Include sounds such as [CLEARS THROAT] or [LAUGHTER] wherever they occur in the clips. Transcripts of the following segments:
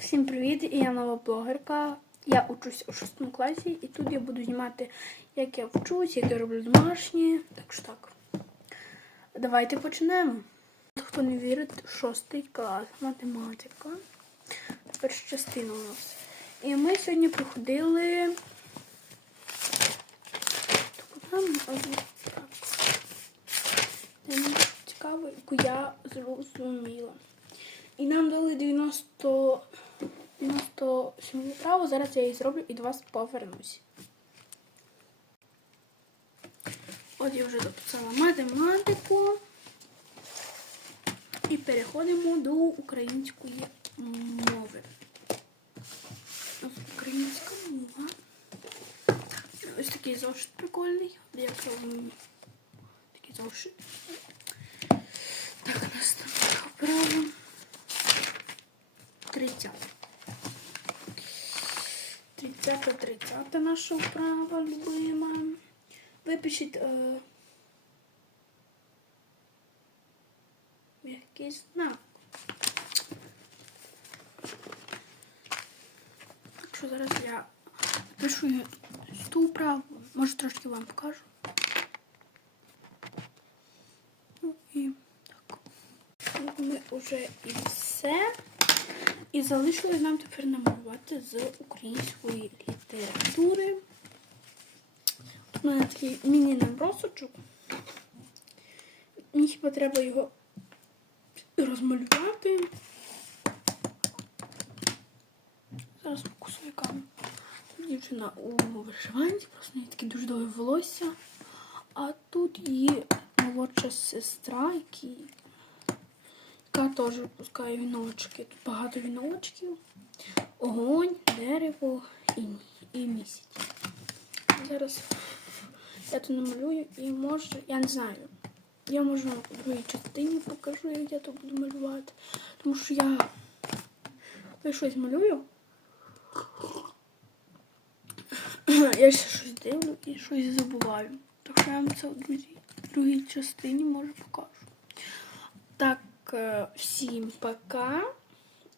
Всім привіт! Я нова блогерка. Я учусь у 6 класі і тут я буду знімати, як я вчусь, як я роблю домашні. Так що так. Давайте почнемо. Хто не вірить, 6 клас, математика. Перша частина у нас. І ми сьогодні проходили. Там, ось так. Цікаво, яку я зрозуміла. І нам дали 90, 97 право. Зараз я її зроблю і до вас повернусь. От я вже дописала математику. І переходимо до української мови. Українська мова. Ось такий зошит прикольний. Як м, такий зошит. Так, у нас там право. 30. 30 30 наша вправа любима. Випишіть е, м'який знак. Так що зараз я пишу ту вправу. Може трошки вам покажу. Ну і так. Ми вже і все. І залишилось нам тепер намалювати з української літератури. Тут у мене такий міні-набросочок. Мені хіба треба його розмалювати. Зараз покусую камеру. Дівчина у вишиванці, просто неї таке дуже довге волосся. А тут її молодша сестра, який яка теж випускає віночки. Тут багато віночків, огонь, дерево і, і місяць. Зараз я тут намалюю і можу, я не знаю, я можу в другій частині покажу, як я тут буду малювати. Тому що я щось малюю. [CLEARS THROAT] Я ще щось дивлю і щось забуваю. Так що я вам це в другій, частині може покажу. Е, всім пока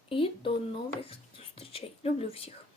і до нових зустрічей. Люблю всіх.